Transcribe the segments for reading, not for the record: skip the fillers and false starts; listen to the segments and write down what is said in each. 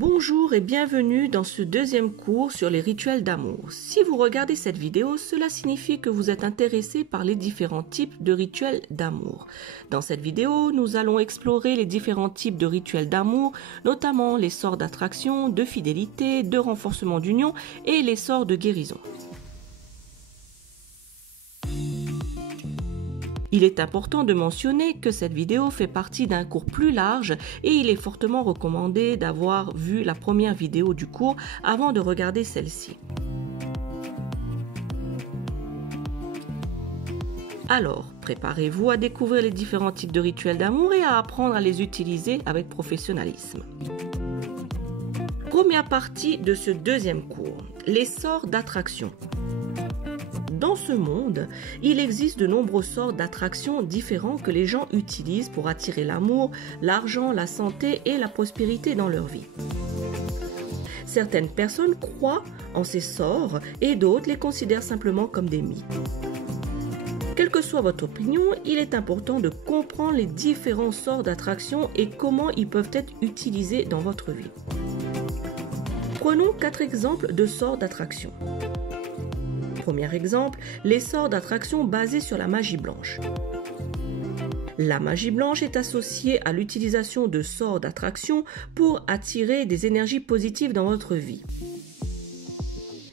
Bonjour et bienvenue dans ce deuxième cours sur les rituels d'amour. Si vous regardez cette vidéo, cela signifie que vous êtes intéressé par les différents types de rituels d'amour. Dans cette vidéo, nous allons explorer les différents types de rituels d'amour, notamment les sorts d'attraction, de fidélité, de renforcement d'union et les sorts de guérison. Il est important de mentionner que cette vidéo fait partie d'un cours plus large et il est fortement recommandé d'avoir vu la première vidéo du cours avant de regarder celle-ci. Alors, préparez-vous à découvrir les différents types de rituels d'amour et à apprendre à les utiliser avec professionnalisme. Première partie de ce deuxième cours, les sorts d'attraction. Dans ce monde, il existe de nombreux sorts d'attraction différents que les gens utilisent pour attirer l'amour, l'argent, la santé et la prospérité dans leur vie. Certaines personnes croient en ces sorts et d'autres les considèrent simplement comme des mythes. Quelle que soit votre opinion, il est important de comprendre les différents sorts d'attraction et comment ils peuvent être utilisés dans votre vie. Prenons 4 exemples de sorts d'attraction. Premier exemple, les sorts d'attraction basés sur la magie blanche. La magie blanche est associée à l'utilisation de sorts d'attraction pour attirer des énergies positives dans votre vie.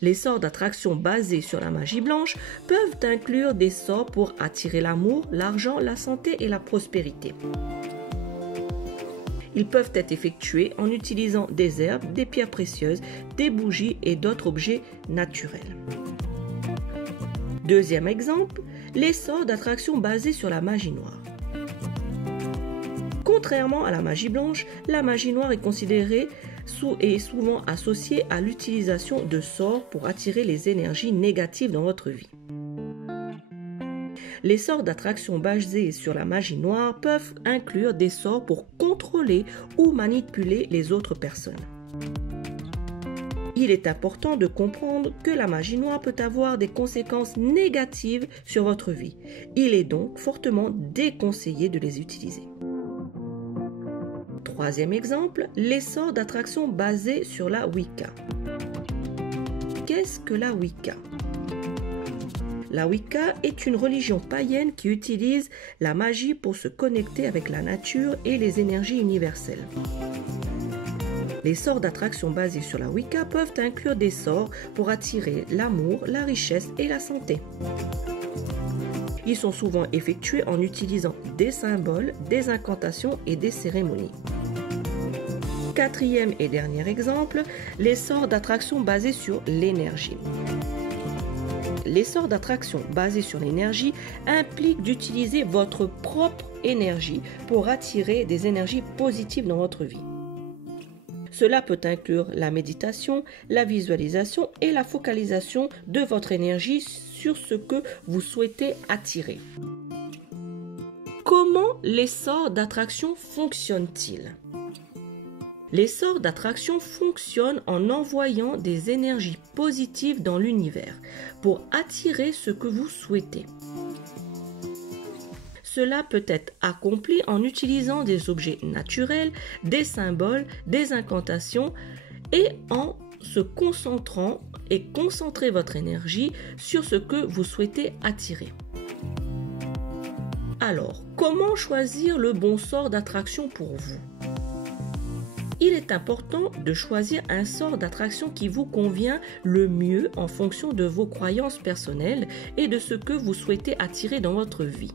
Les sorts d'attraction basés sur la magie blanche peuvent inclure des sorts pour attirer l'amour, l'argent, la santé et la prospérité. Ils peuvent être effectués en utilisant des herbes, des pierres précieuses, des bougies et d'autres objets naturels. Deuxième exemple, les sorts d'attraction basés sur la magie noire. Contrairement à la magie blanche, la magie noire est considérée et souvent associée à l'utilisation de sorts pour attirer les énergies négatives dans votre vie. Les sorts d'attraction basés sur la magie noire peuvent inclure des sorts pour contrôler ou manipuler les autres personnes. Il est important de comprendre que la magie noire peut avoir des conséquences négatives sur votre vie. Il est donc fortement déconseillé de les utiliser. Troisième exemple, les sorts d'attraction basés sur la Wicca. Qu'est-ce que la Wicca? La Wicca est une religion païenne qui utilise la magie pour se connecter avec la nature et les énergies universelles. Les sorts d'attraction basés sur la Wicca peuvent inclure des sorts pour attirer l'amour, la richesse et la santé. Ils sont souvent effectués en utilisant des symboles, des incantations et des cérémonies. Quatrième et dernier exemple, les sorts d'attraction basés sur l'énergie. Les sorts d'attraction basés sur l'énergie impliquent d'utiliser votre propre énergie pour attirer des énergies positives dans votre vie. Cela peut inclure la méditation, la visualisation et la focalisation de votre énergie sur ce que vous souhaitez attirer. Comment les sorts d'attraction fonctionnent-ils? Les sorts d'attraction fonctionnent en envoyant des énergies positives dans l'univers pour attirer ce que vous souhaitez. Cela peut être accompli en utilisant des objets naturels, des symboles, des incantations et en se concentrant et concentrer votre énergie sur ce que vous souhaitez attirer. Alors, comment choisir le bon sort d'attraction pour vous? Il est important de choisir un sort d'attraction qui vous convient le mieux en fonction de vos croyances personnelles et de ce que vous souhaitez attirer dans votre vie.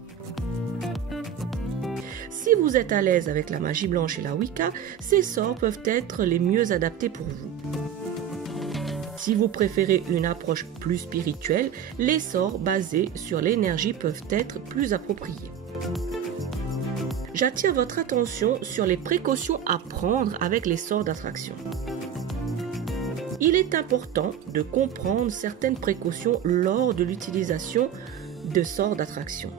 Si vous êtes à l'aise avec la magie blanche et la Wicca, ces sorts peuvent être les mieux adaptés pour vous. Si vous préférez une approche plus spirituelle, les sorts basés sur l'énergie peuvent être plus appropriés. J'attire votre attention sur les précautions à prendre avec les sorts d'attraction. Il est important de comprendre certaines précautions lors de l'utilisation de sorts d'attraction.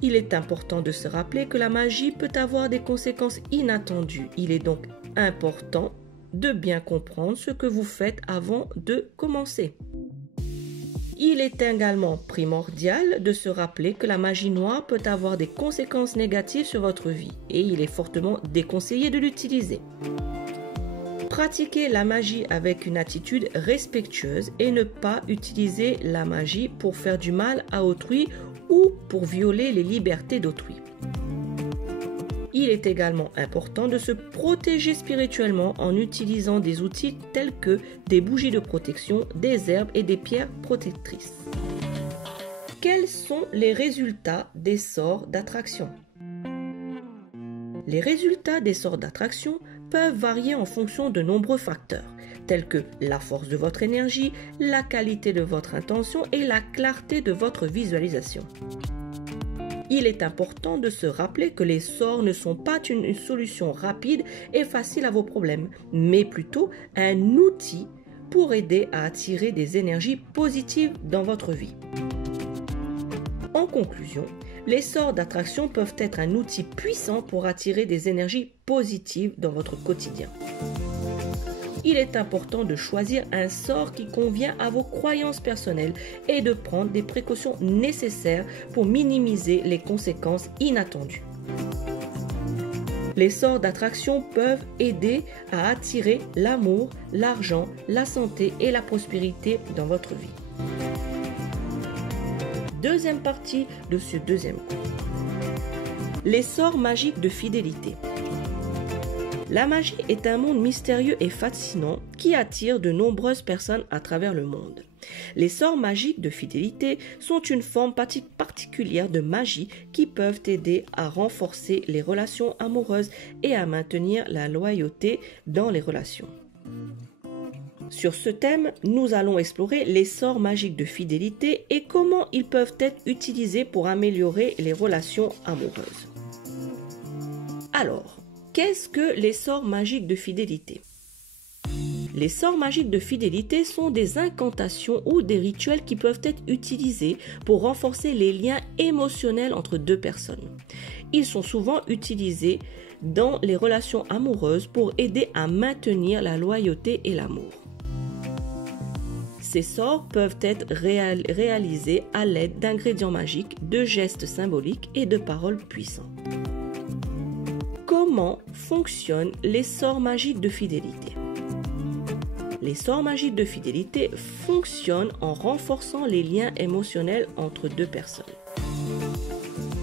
Il est important de se rappeler que la magie peut avoir des conséquences inattendues. Il est donc important de bien comprendre ce que vous faites avant de commencer. Il est également primordial de se rappeler que la magie noire peut avoir des conséquences négatives sur votre vie et il est fortement déconseillé de l'utiliser. Pratiquez la magie avec une attitude respectueuse et ne pas utiliser la magie pour faire du mal à autrui ou pour violer les libertés d'autrui. Il est également important de se protéger spirituellement en utilisant des outils tels que des bougies de protection, des herbes et des pierres protectrices. Quels sont les résultats des sorts d'attraction? Les résultats des sorts d'attraction peuvent varier en fonction de nombreux facteurs, tels que la force de votre énergie, la qualité de votre intention et la clarté de votre visualisation. Il est important de se rappeler que les sorts ne sont pas une solution rapide et facile à vos problèmes, mais plutôt un outil pour aider à attirer des énergies positives dans votre vie. En conclusion, les sorts d'attraction peuvent être un outil puissant pour attirer des énergies positives dans votre quotidien. Il est important de choisir un sort qui convient à vos croyances personnelles et de prendre des précautions nécessaires pour minimiser les conséquences inattendues. Les sorts d'attraction peuvent aider à attirer l'amour, l'argent, la santé et la prospérité dans votre vie. Deuxième partie de ce deuxième cours. Les sorts magiques de fidélité. La magie est un monde mystérieux et fascinant qui attire de nombreuses personnes à travers le monde. Les sorts magiques de fidélité sont une forme particulière de magie qui peuvent aider à renforcer les relations amoureuses et à maintenir la loyauté dans les relations. Sur ce thème, nous allons explorer les sorts magiques de fidélité et comment ils peuvent être utilisés pour améliorer les relations amoureuses. Alors, qu'est-ce que les sorts magiques de fidélité? Les sorts magiques de fidélité sont des incantations ou des rituels qui peuvent être utilisés pour renforcer les liens émotionnels entre deux personnes. Ils sont souvent utilisés dans les relations amoureuses pour aider à maintenir la loyauté et l'amour. Ces sorts peuvent être réalisés à l'aide d'ingrédients magiques, de gestes symboliques et de paroles puissantes. Comment fonctionnent les sorts magiques de fidélité? Les sorts magiques de fidélité fonctionnent en renforçant les liens émotionnels entre deux personnes.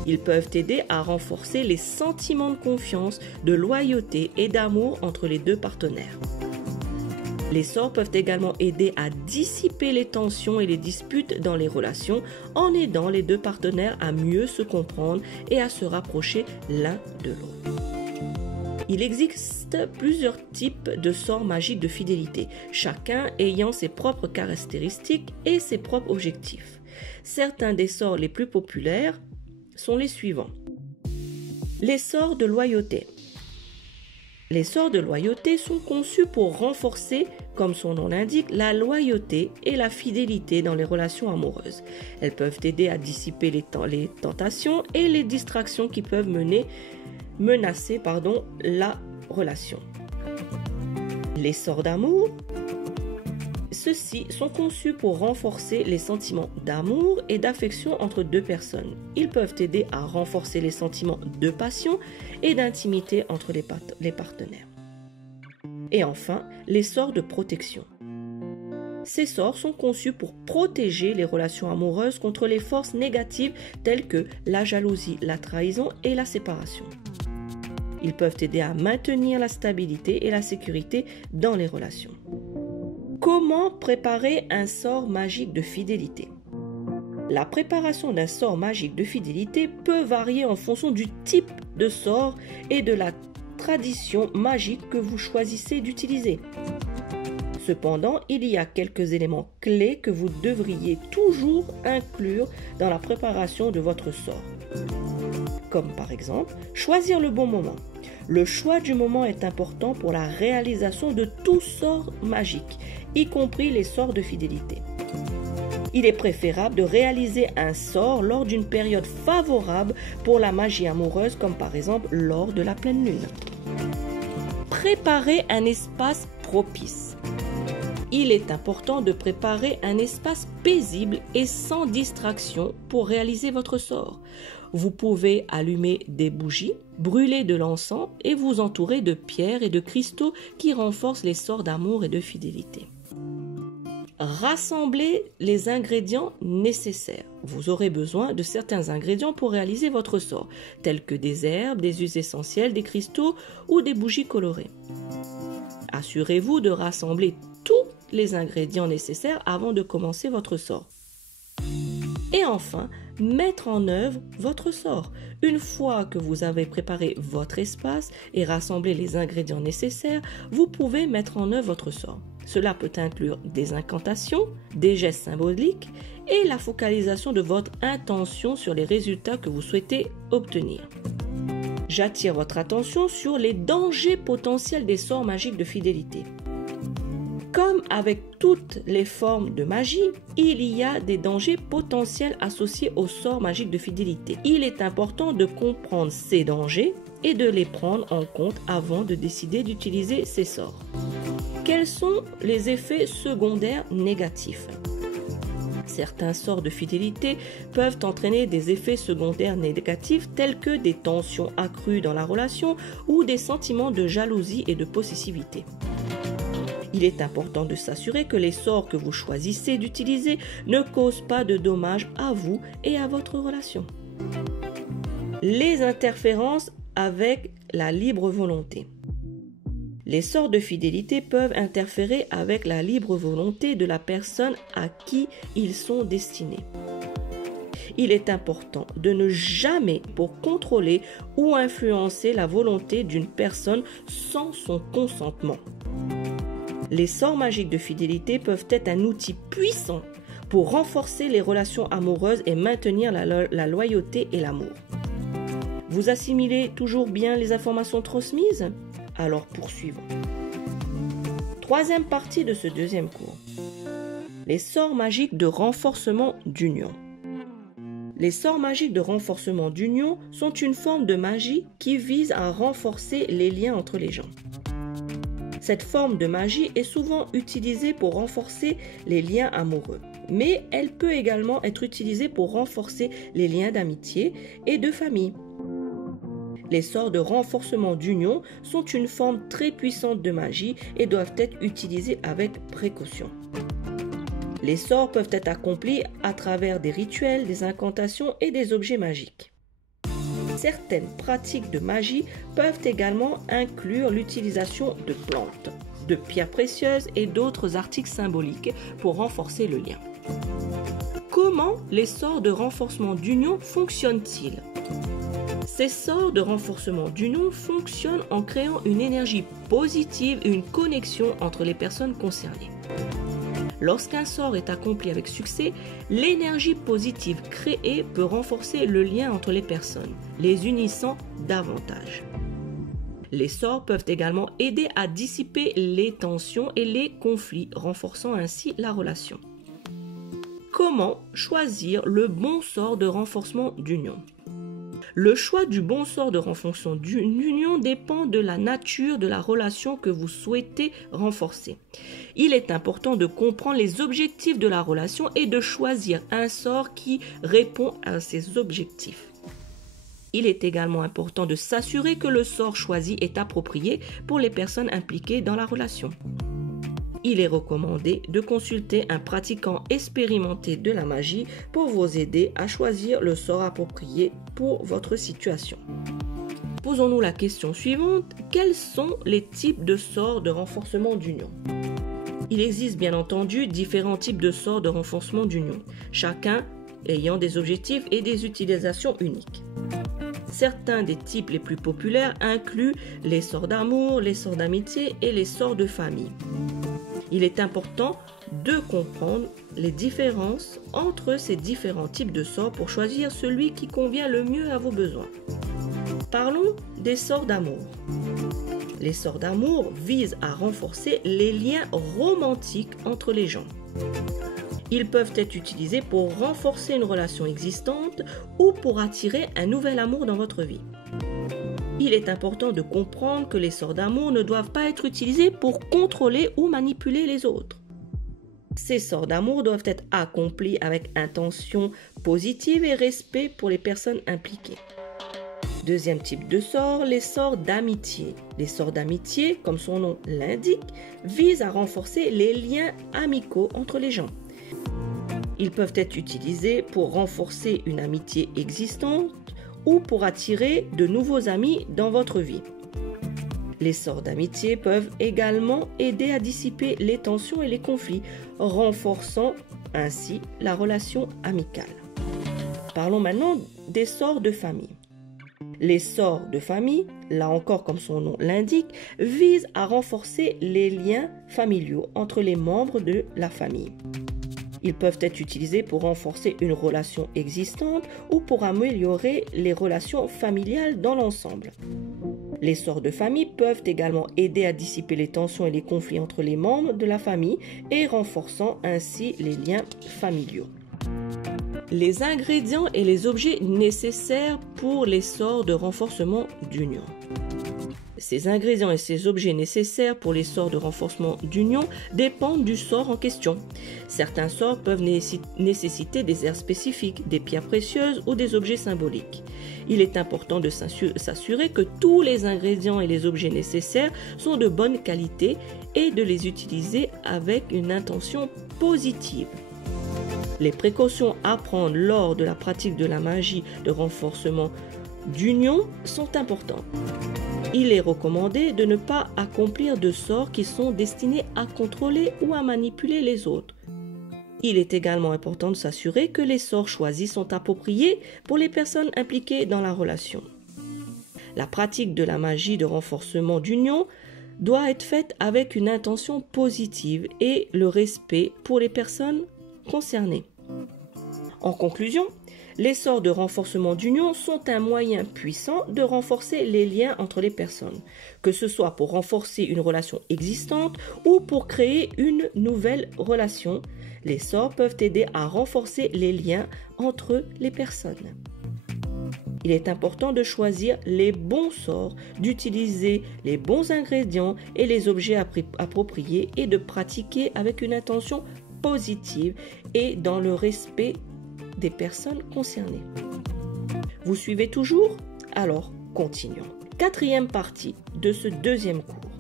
Ils peuvent aider à renforcer les sentiments de confiance, de loyauté et d'amour entre les deux partenaires. Les sorts peuvent également aider à dissiper les tensions et les disputes dans les relations en aidant les deux partenaires à mieux se comprendre et à se rapprocher l'un de l'autre. Il existe plusieurs types de sorts magiques de fidélité, chacun ayant ses propres caractéristiques et ses propres objectifs. Certains des sorts les plus populaires sont les suivants. Les sorts de loyauté. Les sorts de loyauté sont conçus pour renforcer, comme son nom l'indique, la loyauté et la fidélité dans les relations amoureuses. Elles peuvent aider à dissiper les tentations et les distractions qui peuvent menacer la relation. Les sorts d'amour. Ceux-ci sont conçus pour renforcer les sentiments d'amour et d'affection entre deux personnes. Ils peuvent aider à renforcer les sentiments de passion et d'intimité entre les partenaires. Et enfin, les sorts de protection. Ces sorts sont conçus pour protéger les relations amoureuses contre les forces négatives telles que la jalousie, la trahison et la séparation. Ils peuvent aider à maintenir la stabilité et la sécurité dans les relations. Comment préparer un sort magique de fidélité? La préparation d'un sort magique de fidélité peut varier en fonction du type de sort et de la tradition magique que vous choisissez d'utiliser. Cependant, il y a quelques éléments clés que vous devriez toujours inclure dans la préparation de votre sort. Comme par exemple, choisir le bon moment. Le choix du moment est important pour la réalisation de tout sort magique, y compris les sorts de fidélité. Il est préférable de réaliser un sort lors d'une période favorable pour la magie amoureuse, comme par exemple lors de la pleine lune. Préparer un espace propice. Il est important de préparer un espace paisible et sans distraction pour réaliser votre sort. Vous pouvez allumer des bougies, brûler de l'encens et vous entourer de pierres et de cristaux qui renforcent les sorts d'amour et de fidélité. Rassemblez les ingrédients nécessaires. Vous aurez besoin de certains ingrédients pour réaliser votre sort, tels que des herbes, des huiles essentielles, des cristaux ou des bougies colorées. Assurez-vous de rassembler tous les ingrédients nécessaires avant de commencer votre sort. Et enfin, mettre en œuvre votre sort. Une fois que vous avez préparé votre espace et rassemblé les ingrédients nécessaires, vous pouvez mettre en œuvre votre sort. Cela peut inclure des incantations, des gestes symboliques et la focalisation de votre intention sur les résultats que vous souhaitez obtenir. J'attire votre attention sur les dangers potentiels des sorts magiques de fidélité. Comme avec toutes les formes de magie, il y a des dangers potentiels associés aux sorts magiques de fidélité. Il est important de comprendre ces dangers et de les prendre en compte avant de décider d'utiliser ces sorts. Quels sont les effets secondaires négatifs ? Certains sorts de fidélité peuvent entraîner des effets secondaires négatifs tels que des tensions accrues dans la relation ou des sentiments de jalousie et de possessivité. Il est important de s'assurer que les sorts que vous choisissez d'utiliser ne causent pas de dommages à vous et à votre relation. Les interférences avec la libre volonté. Les sorts de fidélité peuvent interférer avec la libre volonté de la personne à qui ils sont destinés. Il est important de ne jamais pour contrôler ou influencer la volonté d'une personne sans son consentement. Les sorts magiques de fidélité peuvent être un outil puissant pour renforcer les relations amoureuses et maintenir la loyauté et l'amour. Vous assimilez toujours bien les informations transmises ? Alors poursuivons. Troisième partie de ce deuxième cours. Les sorts magiques de renforcement d'union. Les sorts magiques de renforcement d'union sont une forme de magie qui vise à renforcer les liens entre les gens. Cette forme de magie est souvent utilisée pour renforcer les liens amoureux, mais elle peut également être utilisée pour renforcer les liens d'amitié et de famille. Les sorts de renforcement d'union sont une forme très puissante de magie et doivent être utilisés avec précaution. Les sorts peuvent être accomplis à travers des rituels, des incantations et des objets magiques. Certaines pratiques de magie peuvent également inclure l'utilisation de plantes, de pierres précieuses et d'autres articles symboliques pour renforcer le lien. Comment les sorts de renforcement d'union fonctionnent-ils ? Ces sorts de renforcement d'union fonctionnent en créant une énergie positive et une connexion entre les personnes concernées. Lorsqu'un sort est accompli avec succès, l'énergie positive créée peut renforcer le lien entre les personnes, les unissant davantage. Les sorts peuvent également aider à dissiper les tensions et les conflits, renforçant ainsi la relation. Comment choisir le bon sort de renforcement d'union ? Le choix du bon sort de renforcement d'une union dépend de la nature de la relation que vous souhaitez renforcer. Il est important de comprendre les objectifs de la relation et de choisir un sort qui répond à ces objectifs. Il est également important de s'assurer que le sort choisi est approprié pour les personnes impliquées dans la relation. Il est recommandé de consulter un pratiquant expérimenté de la magie pour vous aider à choisir le sort approprié pour votre situation. Posons-nous la question suivante. Quels sont les types de sorts de renforcement d'union ? Il existe bien entendu différents types de sorts de renforcement d'union, chacun ayant des objectifs et des utilisations uniques. Certains des types les plus populaires incluent les sorts d'amour, les sorts d'amitié et les sorts de famille. Il est important de comprendre les différences entre ces différents types de sorts pour choisir celui qui convient le mieux à vos besoins. Parlons des sorts d'amour. Les sorts d'amour visent à renforcer les liens romantiques entre les gens. Ils peuvent être utilisés pour renforcer une relation existante ou pour attirer un nouvel amour dans votre vie. Il est important de comprendre que les sorts d'amour ne doivent pas être utilisés pour contrôler ou manipuler les autres. Ces sorts d'amour doivent être accomplis avec intention positive et respect pour les personnes impliquées. Deuxième type de sort, les sorts d'amitié. Les sorts d'amitié, comme son nom l'indique, visent à renforcer les liens amicaux entre les gens. Ils peuvent être utilisés pour renforcer une amitié existante ou pour attirer de nouveaux amis dans votre vie. Les sorts d'amitié peuvent également aider à dissiper les tensions et les conflits, renforçant ainsi la relation amicale. Parlons maintenant des sorts de famille. Les sorts de famille, là encore comme son nom l'indique, visent à renforcer les liens familiaux entre les membres de la famille. Ils peuvent être utilisés pour renforcer une relation existante ou pour améliorer les relations familiales dans l'ensemble. Les sorts de famille peuvent également aider à dissiper les tensions et les conflits entre les membres de la famille et renforçant ainsi les liens familiaux. Les ingrédients et les objets nécessaires pour les sorts de renforcement d'union. Ces ingrédients et ces objets nécessaires pour les sorts de renforcement d'union dépendent du sort en question. Certains sorts peuvent nécessiter des herbes spécifiques, des pierres précieuses ou des objets symboliques. Il est important de s'assurer que tous les ingrédients et les objets nécessaires sont de bonne qualité et de les utiliser avec une intention positive. Les précautions à prendre lors de la pratique de la magie de renforcement d'union sont importantes. Il est recommandé de ne pas accomplir de sorts qui sont destinés à contrôler ou à manipuler les autres. Il est également important de s'assurer que les sorts choisis sont appropriés pour les personnes impliquées dans la relation. La pratique de la magie de renforcement d'union doit être faite avec une intention positive et le respect pour les personnes concernées. En conclusion, les sorts de renforcement d'union sont un moyen puissant de renforcer les liens entre les personnes, que ce soit pour renforcer une relation existante ou pour créer une nouvelle relation. Les sorts peuvent aider à renforcer les liens entre les personnes. Il est important de choisir les bons sorts, d'utiliser les bons ingrédients et les objets appropriés et de pratiquer avec une intention positive et dans le respect des personnes concernées. Vous suivez toujours? Alors, continuons. Quatrième partie de ce deuxième cours.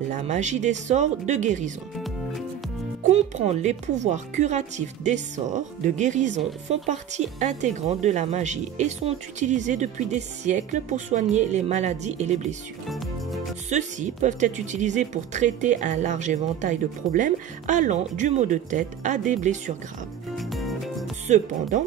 La magie des sorts de guérison. Comprendre les pouvoirs curatifs des sorts de guérison font partie intégrante de la magie et sont utilisés depuis des siècles pour soigner les maladies et les blessures. Ceux-ci peuvent être utilisés pour traiter un large éventail de problèmes allant du maux de tête à des blessures graves. Cependant,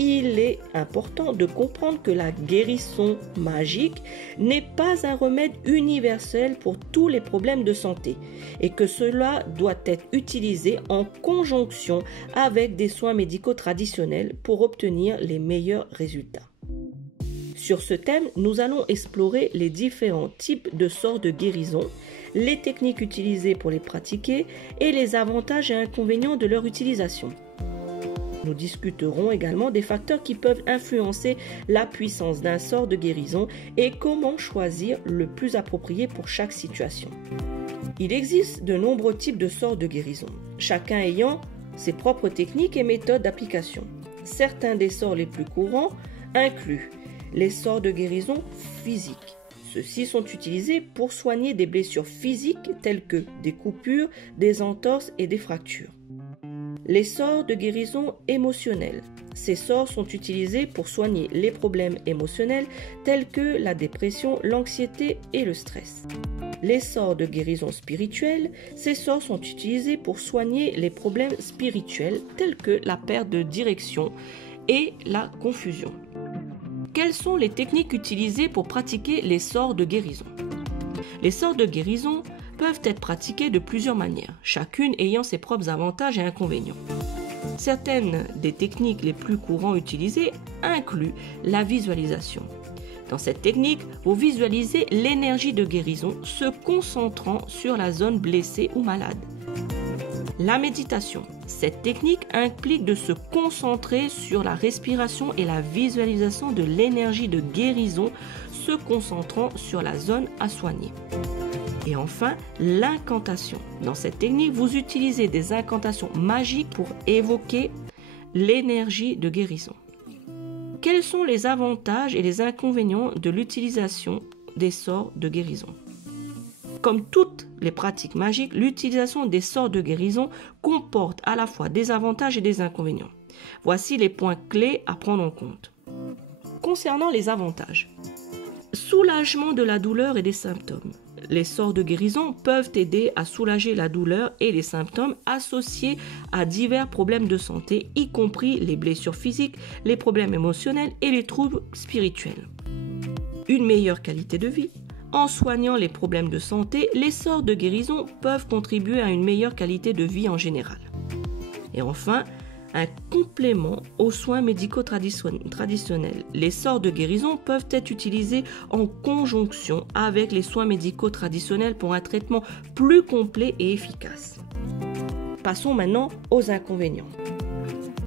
il est important de comprendre que la guérison magique n'est pas un remède universel pour tous les problèmes de santé et que cela doit être utilisé en conjonction avec des soins médicaux traditionnels pour obtenir les meilleurs résultats. Sur ce thème, nous allons explorer les différents types de sorts de guérison, les techniques utilisées pour les pratiquer et les avantages et inconvénients de leur utilisation. Nous discuterons également des facteurs qui peuvent influencer la puissance d'un sort de guérison et comment choisir le plus approprié pour chaque situation. Il existe de nombreux types de sorts de guérison, chacun ayant ses propres techniques et méthodes d'application. Certains des sorts les plus courants incluent les sorts de guérison physique. Ceux-ci sont utilisés pour soigner des blessures physiques telles que des coupures, des entorses et des fractures. Les sorts de guérison émotionnelle. Ces sorts sont utilisés pour soigner les problèmes émotionnels tels que la dépression, l'anxiété et le stress. Les sorts de guérison spirituelle. Ces sorts sont utilisés pour soigner les problèmes spirituels tels que la perte de direction et la confusion. Quelles sont les techniques utilisées pour pratiquer les sorts de guérison? Les sorts de guérison peuvent être pratiqués de plusieurs manières, chacune ayant ses propres avantages et inconvénients. Certaines des techniques les plus couramment utilisées incluent la visualisation. Dans cette technique, vous visualisez l'énergie de guérison se concentrant sur la zone blessée ou malade. La méditation. Cette technique implique de se concentrer sur la respiration et la visualisation de l'énergie de guérison se concentrant sur la zone à soigner. Et enfin, l'incantation. Dans cette technique, vous utilisez des incantations magiques pour évoquer l'énergie de guérison. Quels sont les avantages et les inconvénients de l'utilisation des sorts de guérison? Comme toutes les pratiques magiques, l'utilisation des sorts de guérison comporte à la fois des avantages et des inconvénients. Voici les points clés à prendre en compte. Concernant les avantages, soulagement de la douleur et des symptômes. Les sorts de guérison peuvent aider à soulager la douleur et les symptômes associés à divers problèmes de santé, y compris les blessures physiques, les problèmes émotionnels et les troubles spirituels. Une meilleure qualité de vie. En soignant les problèmes de santé, les sorts de guérison peuvent contribuer à une meilleure qualité de vie en général. Et enfin, un complément aux soins médicaux traditionnels. Les sorts de guérison peuvent être utilisés en conjonction avec les soins médicaux traditionnels pour un traitement plus complet et efficace. Passons maintenant aux inconvénients.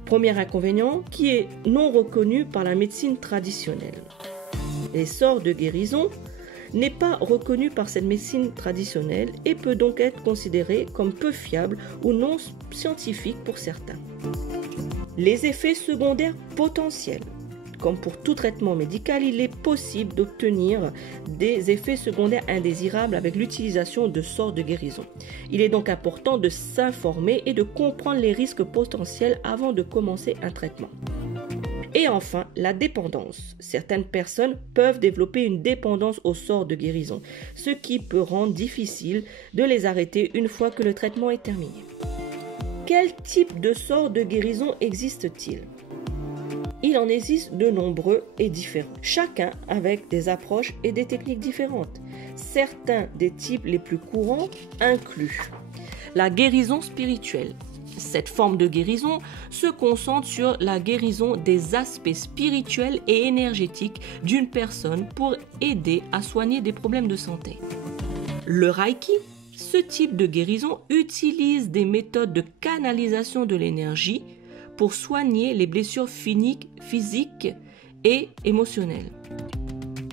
Premier inconvénient qui est non reconnu par la médecine traditionnelle. Les sorts de guérison n'est pas reconnu par cette médecine traditionnelle et peut donc être considéré comme peu fiable ou non scientifique pour certains. Les effets secondaires potentiels. Comme pour tout traitement médical, il est possible d'obtenir des effets secondaires indésirables avec l'utilisation de sorts de guérison. Il est donc important de s'informer et de comprendre les risques potentiels avant de commencer un traitement. Et enfin, la dépendance. Certaines personnes peuvent développer une dépendance aux sorts de guérison, ce qui peut rendre difficile de les arrêter une fois que le traitement est terminé. Quel type de sorts de guérison existe-t-il? Il en existe de nombreux et différents, chacun avec des approches et des techniques différentes. Certains des types les plus courants incluent la guérison spirituelle. Cette forme de guérison se concentre sur la guérison des aspects spirituels et énergétiques d'une personne pour aider à soigner des problèmes de santé. Le Reiki, ce type de guérison utilise des méthodes de canalisation de l'énergie pour soigner les blessures physiques et émotionnelles.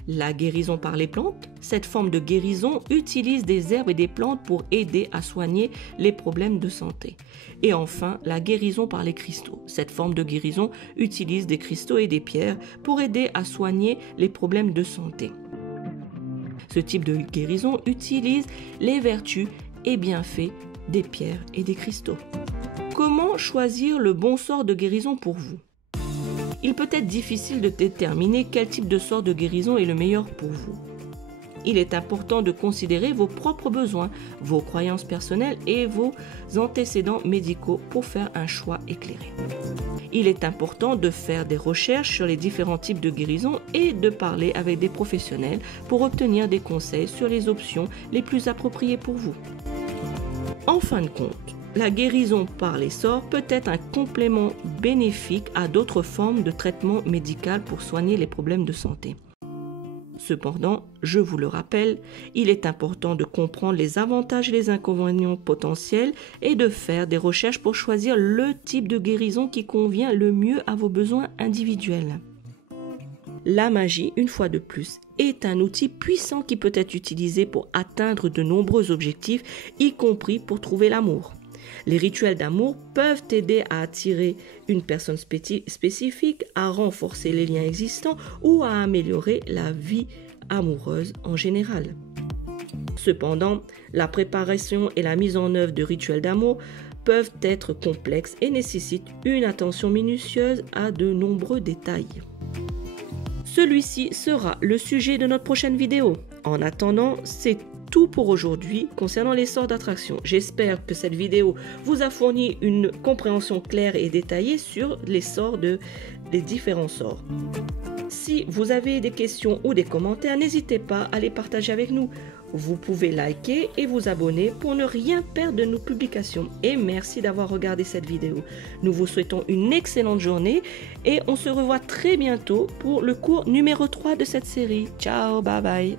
La guérison par les plantes, cette forme de guérison utilise des herbes et des plantes pour aider à soigner les problèmes de santé. Et enfin, la guérison par les cristaux. Cette forme de guérison utilise des cristaux et des pierres pour aider à soigner les problèmes de santé. Ce type de guérison utilise les vertus et bienfaits des pierres et des cristaux. Comment choisir le bon sort de guérison pour vous? Il peut être difficile de déterminer quel type de sort de guérison est le meilleur pour vous. Il est important de considérer vos propres besoins, vos croyances personnelles et vos antécédents médicaux pour faire un choix éclairé. Il est important de faire des recherches sur les différents types de guérison et de parler avec des professionnels pour obtenir des conseils sur les options les plus appropriées pour vous. En fin de compte, la guérison par les sorts peut être un complément bénéfique à d'autres formes de traitement médical pour soigner les problèmes de santé. Cependant, je vous le rappelle, il est important de comprendre les avantages et les inconvénients potentiels et de faire des recherches pour choisir le type de guérison qui convient le mieux à vos besoins individuels. La magie, une fois de plus, est un outil puissant qui peut être utilisé pour atteindre de nombreux objectifs, y compris pour trouver l'amour. Les rituels d'amour peuvent aider à attirer une personne spécifique, à renforcer les liens existants ou à améliorer la vie amoureuse en général. Cependant, la préparation et la mise en œuvre de rituels d'amour peuvent être complexes et nécessitent une attention minutieuse à de nombreux détails. Celui-ci sera le sujet de notre prochaine vidéo. En attendant, c'est tout pour aujourd'hui concernant les sorts d'attraction. J'espère que cette vidéo vous a fourni une compréhension claire et détaillée sur les sorts des différents sorts. Si vous avez des questions ou des commentaires, n'hésitez pas à les partager avec nous. Vous pouvez liker et vous abonner pour ne rien perdre de nos publications. Et merci d'avoir regardé cette vidéo. Nous vous souhaitons une excellente journée et on se revoit très bientôt pour le cours numéro 3 de cette série. Ciao, bye bye.